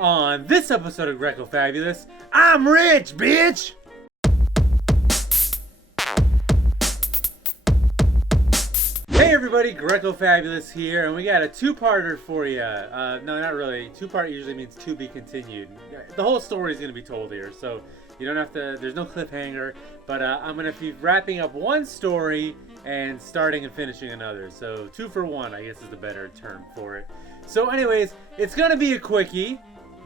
On this episode of Greco Fabulous, I'm rich, bitch! Hey everybody, Greco Fabulous here, and we got a two-parter for you. No, not really. Two-part usually means to be continued. The whole story is going to be told here, so you don't have to, there's no cliffhanger, but I'm going to be wrapping up one story and starting and finishing another. So 2 for 1, I guess is the better term for it. So anyways, it's going to be a quickie,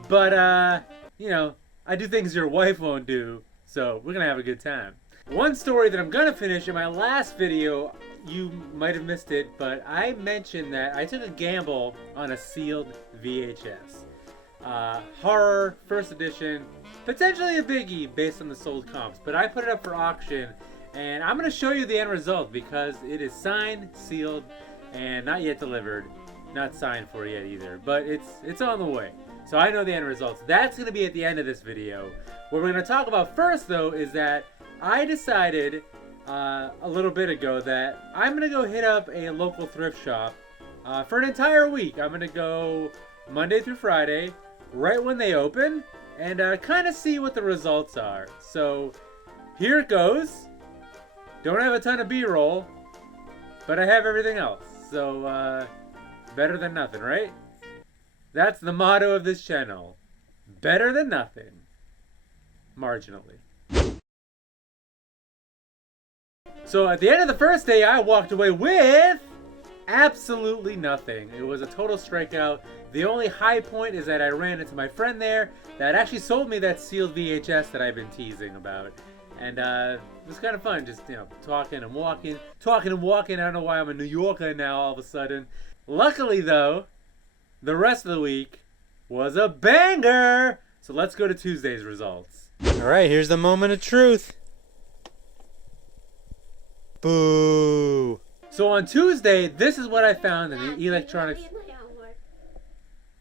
but you know, I do things your wife won't do, so we're going to have a good time. One story that I'm going to finish in my last video, you might have missed it, but I mentioned that I took a gamble on a sealed VHS. Horror, first edition, potentially a biggie based on the sold comps, but I put it up for auction, and I'm going to show you the end result because it is signed, sealed, and not yet delivered. Not signed for yet either, but it's on the way. So I know the end results. That's going to be at the end of this video. What we're going to talk about first, though, is that I decided a little bit ago that I'm going to go hit up a local thrift shop for an entire week. I'm going to go Monday through Friday, right when they open, and kind of see what the results are. So here it goes. Don't have a ton of B-roll, but I have everything else. So better than nothing, right? That's the motto of this channel. Better than nothing. Marginally. So at the end of the first day, I walked away with absolutely nothing. It was a total strikeout. The only high point is that I ran into my friend there that actually sold me that sealed VHS that I've been teasing about. And it was kind of fun, just, you know, talking and walking. I don't know why I'm a New Yorker now all of a sudden. Luckily, though, the rest of the week was a banger! So let's go to Tuesday's results. Alright, here's the moment of truth. Boo! So on Tuesday, this is what I found in the electronics...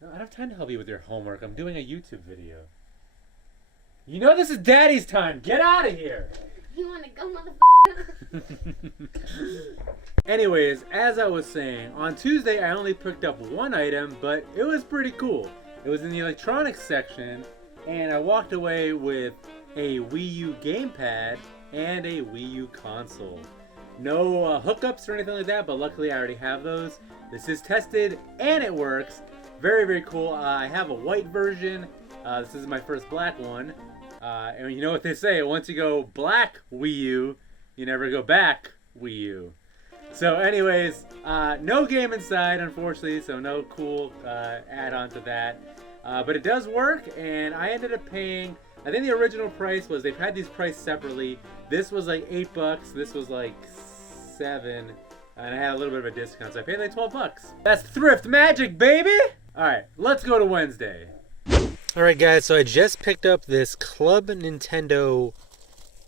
No, I don't have time to help you with your homework. I'm doing a YouTube video. You know this is Daddy's time! Get out of here! You wanna go, motherfucker? Anyways, as I was saying, on Tuesday I only picked up one item, but it was pretty cool. It was in the electronics section, and I walked away with a Wii U gamepad and a Wii U console. No hookups or anything like that, but luckily I already have those. This is tested and it works. Very, very cool. I have a white version. This is my first black one. And you know what they say, once you go black Wii U, you never go back Wii U. So anyways, no game inside, unfortunately, so no cool add-on to that. But it does work, and I ended up paying, I think the original price was, they've had these priced separately. This was like $8, this was like $7, and I had a little bit of a discount, so I paid like $12. That's thrift magic, baby! Alright, let's go to Wednesday. Alright guys, so I just picked up this Club Nintendo,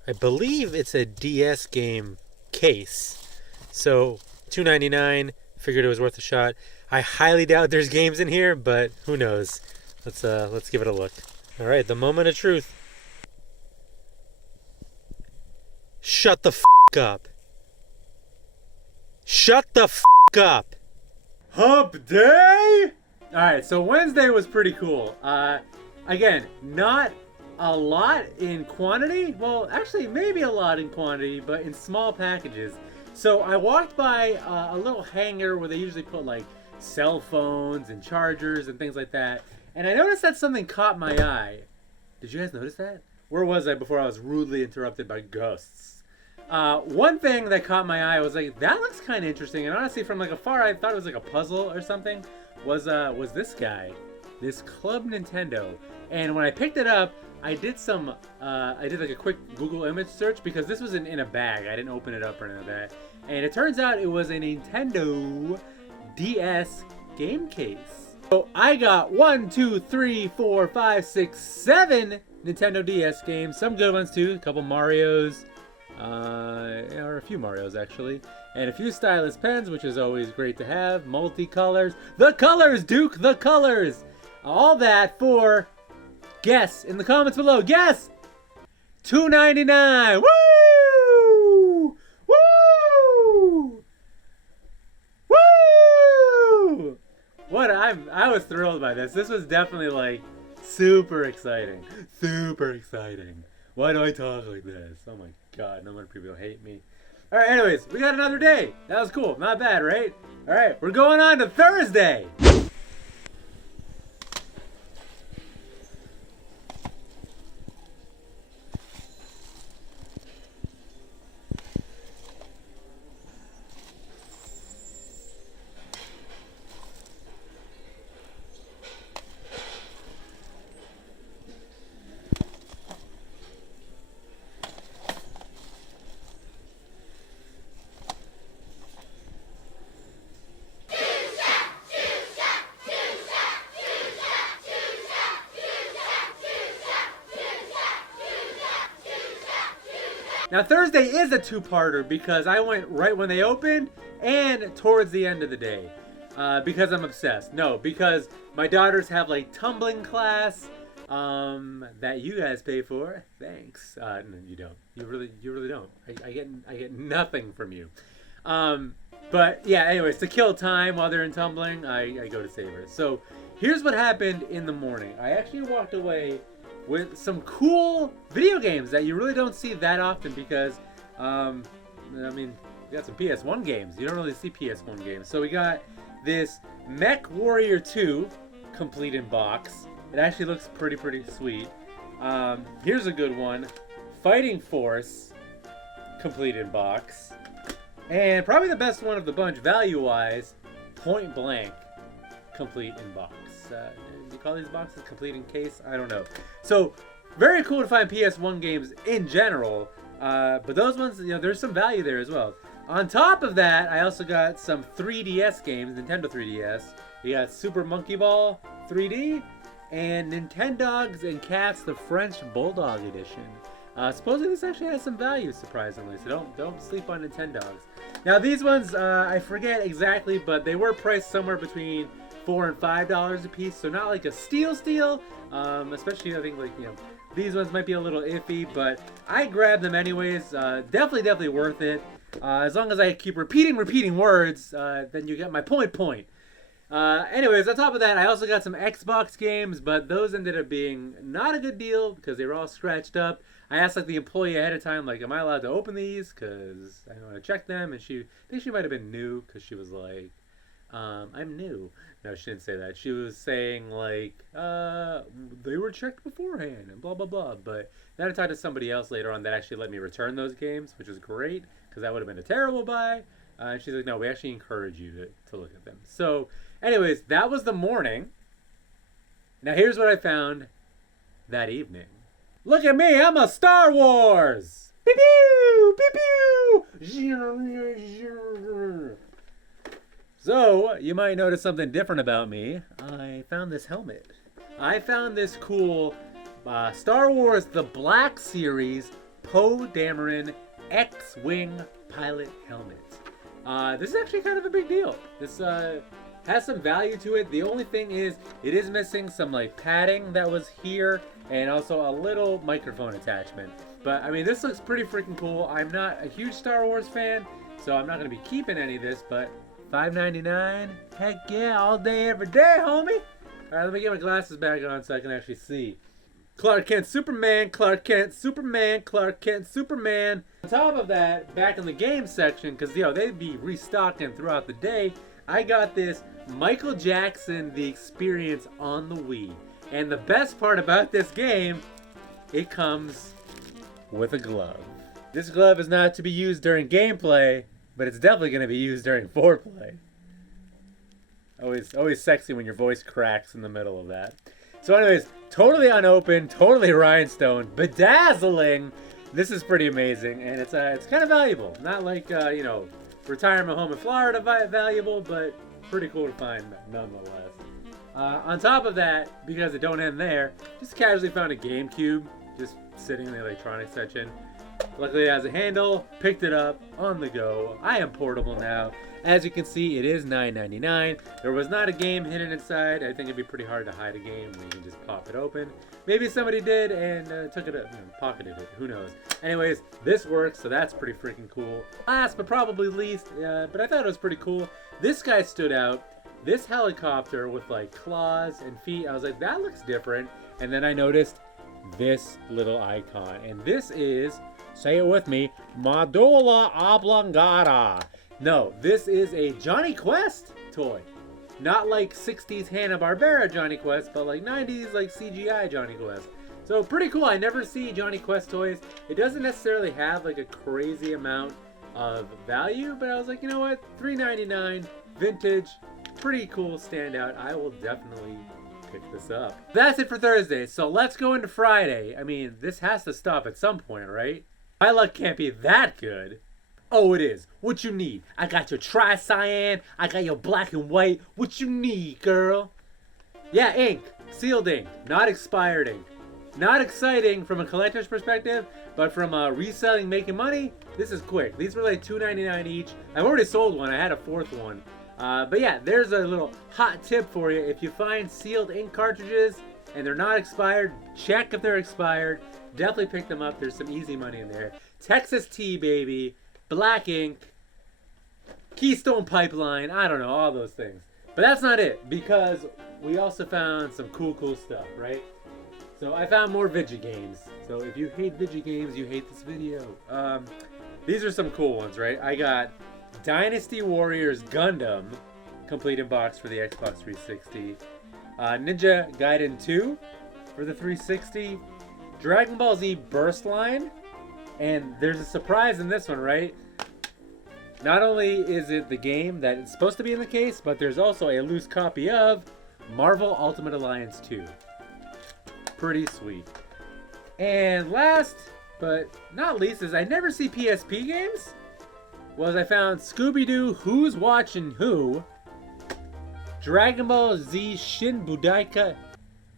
I believe it's a DS game case. So, $2.99, figured it was worth a shot. I highly doubt there's games in here, but who knows. Let's give it a look. Alright, the moment of truth. Shut the f*** up. Shut the f*** up. Hump day? Alright, so Wednesday was pretty cool. Again, not a lot in quantity. Well, actually, maybe a lot in quantity, but in small packages. So I walked by a little hangar where they usually put like cell phones and chargers and things like that. And I noticed that something caught my eye. Did you guys notice that? Where was I before I was rudely interrupted by ghosts? One thing that caught my eye was like, that looks kind of interesting. And honestly, from like afar, I thought it was like a puzzle or something. Was this guy, this Club Nintendo. And when I picked it up, I did like a quick Google image search because this was in a bag. I didn't open it up or anything like that. And it turns out it was a Nintendo DS game case. So I got 1, 2, 3, 4, 5, 6, 7 Nintendo DS games. Some good ones too. A couple Marios, or a few Marios actually. And a few stylus pens, which is always great to have. Multicolors. The colors, Duke! The colors! All that for... Guess in the comments below. Guess! $2.99. Woo! Woo! Woo! What I was thrilled by this. This was definitely like Super exciting. Super exciting. Why do I talk like this? Oh my god, no wonder people hate me. Alright, anyways, we got another day. That was cool. Not bad, right? Alright, we're going on to Thursday. Now Thursday is a two-parter because I went right when they opened and towards the end of the day. Because I'm obsessed. No, because my daughters have like tumbling class that you guys pay for. Thanks. No, you don't. You really don't. I get nothing from you. But yeah, anyways, to kill time while they're in tumbling, I go to Savers. So here's what happened in the morning. I actually walked away with some cool video games that you really don't see that often because, I mean, we got some PS1 games. You don't really see PS1 games. So we got this Mech Warrior 2 complete in box. It actually looks pretty sweet. Here's a good one. Fighting Force complete in box. And probably the best one of the bunch value-wise, Point Blank complete in box. Do you call these boxes complete in case? I don't know. So, very cool to find PS1 games in general. But those ones, you know, there's some value there as well. On top of that, I also got some 3DS games, Nintendo 3DS. We got Super Monkey Ball 3D and Nintendogs and Cats, the French Bulldog Edition. Supposedly this actually has some value, surprisingly, so don't sleep on Nintendogs. Now these ones, I forget exactly, but they were priced somewhere between $4 and $5 a piece, so not like a steal. Especially I think like, you know, these ones might be a little iffy, but I grabbed them anyways. Definitely worth it. As long as I keep repeating words, then you get my point. Anyways, on top of that, I also got some Xbox games, but those ended up being not a good deal because they were all scratched up. I asked like the employee ahead of time, like, am I allowed to open these? Because I want to check them, and I think she might have been new because she was like, I'm new. No, she didn't say that. She was saying like, they were checked beforehand and blah blah blah. But then I talked to somebody else later on that actually let me return those games, which is great because that would have been a terrible buy. And she's like, no, we actually encourage you to look at them. So, anyways, that was the morning. Now here's what I found that evening. Look at me, I'm a Star Wars! Pew pew! Pew pew! So, you might notice something different about me. I found this helmet. I found this cool Star Wars The Black Series Poe Dameron X-Wing pilot helmet. This is actually kind of a big deal. This has some value to it. The only thing is, it is missing some like padding that was here and also a little microphone attachment. But I mean, this looks pretty freaking cool. I'm not a huge Star Wars fan, so I'm not going to be keeping any of this, but $5.99? Heck yeah, all day, every day, homie. All right, let me get my glasses back on so I can actually see. Clark Kent Superman, Clark Kent Superman, Clark Kent Superman. On top of that, back in the game section, because, you know, they'd be restocking throughout the day, I got this Michael Jackson The Experience on the Wii. And the best part about this game, it comes with a glove. This glove is not to be used during gameplay, but it's definitely going to be used during foreplay. Always sexy when your voice cracks in the middle of that. So anyways, totally unopened, totally rhinestone, bedazzling. This is pretty amazing, and it's kind of valuable. Not like, you know, retirement home in Florida valuable, but pretty cool to find nonetheless. On top of that, because it don't end there, just casually found a GameCube just sitting in the electronics section. Luckily it has a handle, picked it up, on the go. I am portable now. As you can see, it is $9.99. There was not a game hidden inside. I think it'd be pretty hard to hide a game when you can just pop it open. Maybe somebody did and took it up, pocketed it. Who knows? Anyways, this works, so that's pretty freaking cool. Last but probably least, but I thought it was pretty cool. This guy stood out. this helicopter with like claws and feet. I was like, that looks different. And then I noticed this little icon, and this is, say it with me, medulla oblongata. No, this is a Johnny Quest toy. Not like 60s Hanna-Barbera Johnny Quest, but like 90s like CGI Johnny Quest. So pretty cool. I never see Johnny Quest toys. It doesn't necessarily have like a crazy amount of value, but I was like, you know what? $3.99, vintage, pretty cool standout. I will definitely pick this up. That's it for Thursday. So let's go into Friday. I mean, this has to stop at some point, right? My luck can't be that good. Oh, it is. What you need? I got your tri-cyan. I got your black and white. What you need, girl? Yeah, ink. Sealed ink. Not expired ink. Not exciting from a collector's perspective, but from reselling, making money, this is quick. These were like $2.99 each. I've already sold one. I had a fourth one. But yeah, there's a little hot tip for you. If you find sealed ink cartridges and they're not expired, check if they're expired. Definitely pick them up. There's some easy money in there. Texas tea, baby. Black ink. Keystone Pipeline. I don't know, all those things. But that's not it, because we also found some cool stuff, right? So I found more Vigi games. So if you hate Vigi games, you hate this video. These are some cool ones, right? I got Dynasty Warriors Gundam complete in box for the Xbox 360. Ninja Gaiden 2 for the 360. Dragon Ball Z Burst Line. And there's a surprise in this one, right? Not only is it the game that it's supposed to be in the case, but there's also a loose copy of Marvel Ultimate Alliance 2. Pretty sweet. And last but not least is I never see PSP games. I found Scooby-Doo Who's Watching Who, Dragon Ball Z Shin Budokai,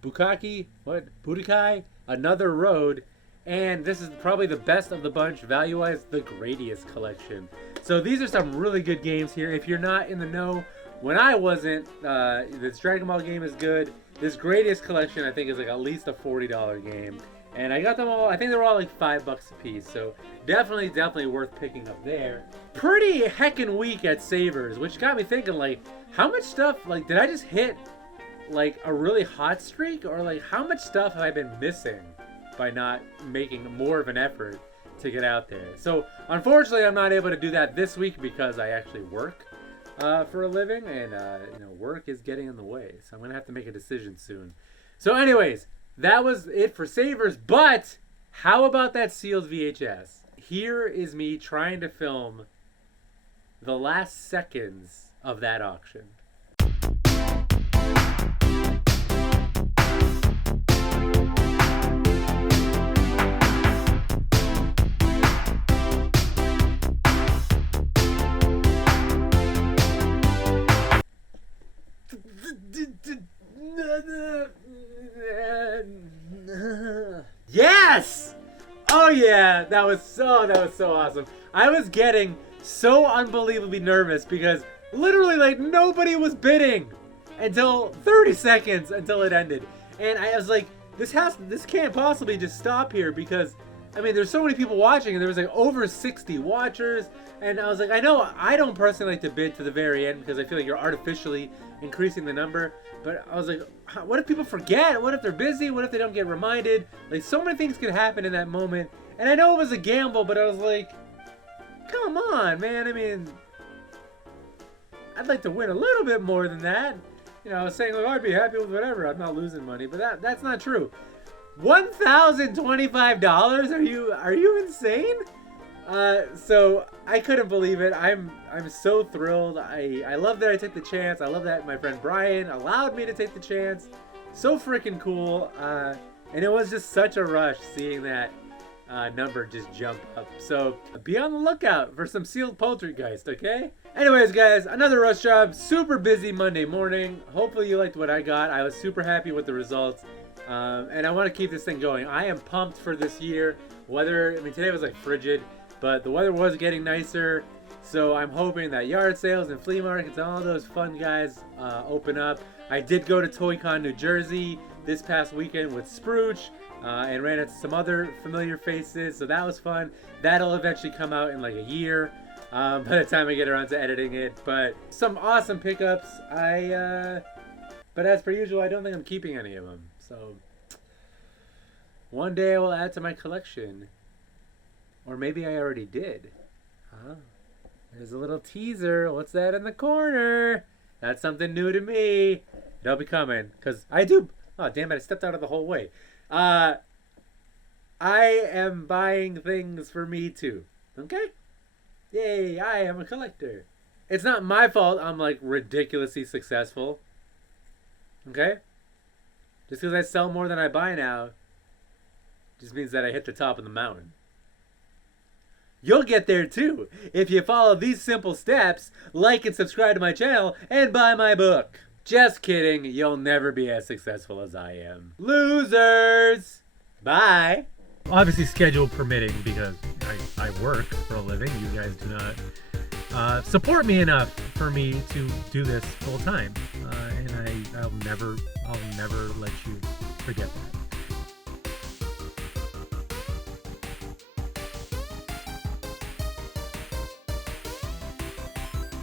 Budokai, Another Road, and this is probably the best of the bunch, value-wise, the Gradius collection. So these are some really good games here. If you're not in the know, when I wasn't, this Dragon Ball game is good. This Gradius collection, I think, is like at least a $40 game. And I got them all, I think they were all like $5 a piece. So definitely worth picking up there. Pretty heckin' week at Savers, which got me thinking, like, how much stuff, like, did I just hit like a really hot streak? Or like, how much stuff have I been missing by not making more of an effort to get out there? So unfortunately, I'm not able to do that this week because I actually work for a living, and work is getting in the way, so I'm gonna have to make a decision soon. So anyways, that was it for Savers, but how about that sealed VHS? Here is me trying to film the last seconds of that auction. Yes! Oh yeah, that was so awesome. I was getting so unbelievably nervous because literally like nobody was bidding until 30 seconds until it ended. And I was like, this can't possibly just stop here, because I mean, there's so many people watching, and there was like over 60 watchers. And I was like, I know I don't personally like to bid to the very end because I feel like you're artificially increasing the number. But I was like, what if people forget? What if they're busy? What if they don't get reminded? Like, so many things could happen in that moment. And I know it was a gamble, but I was like, come on, man. I mean, I'd like to win a little bit more than that. You know, I was saying, like, I'd be happy with whatever. I'm not losing money. But that's not true. $1,025? Are you insane? So I couldn't believe it. I'm so thrilled. I love that I took the chance. I love that my friend Brian allowed me to take the chance. So freaking cool. And it was just such a rush seeing that number just jump up. So be on the lookout for some sealed Poltergeist, okay? Anyways, guys, another rush job. Super busy Monday morning. Hopefully you liked what I got. I was super happy with the results. And I want to keep this thing going. I am pumped for this year. Today was like frigid, but the weather was getting nicer. So I'm hoping that yard sales and flea markets and all those fun guys open up. I did go to ToyCon New Jersey this past weekend with Sprooch and ran into some other familiar faces. So that was fun. That'll eventually come out in like a year. by the time I get around to editing it. But some awesome pickups. But as per usual, I don't think I'm keeping any of them. So one day I will add to my collection. Or maybe I already did. Huh? There's a little teaser. What's that in the corner? That's something new to me. It'll be coming. Because I do... Oh, damn it. I stepped out of the whole way. I am buying things for me too. Okay? Yay, I am a collector. It's not my fault I'm like ridiculously successful. Okay? Just because I sell more than I buy now just means that I hit the top of the mountain. You'll get there too if you follow these simple steps, like and subscribe to my channel, and buy my book. Just kidding, you'll never be as successful as I am. Losers! Bye! Obviously schedule permitting because I work for a living. You guys do not support me enough for me to do this full time. And I'll never let you forget that.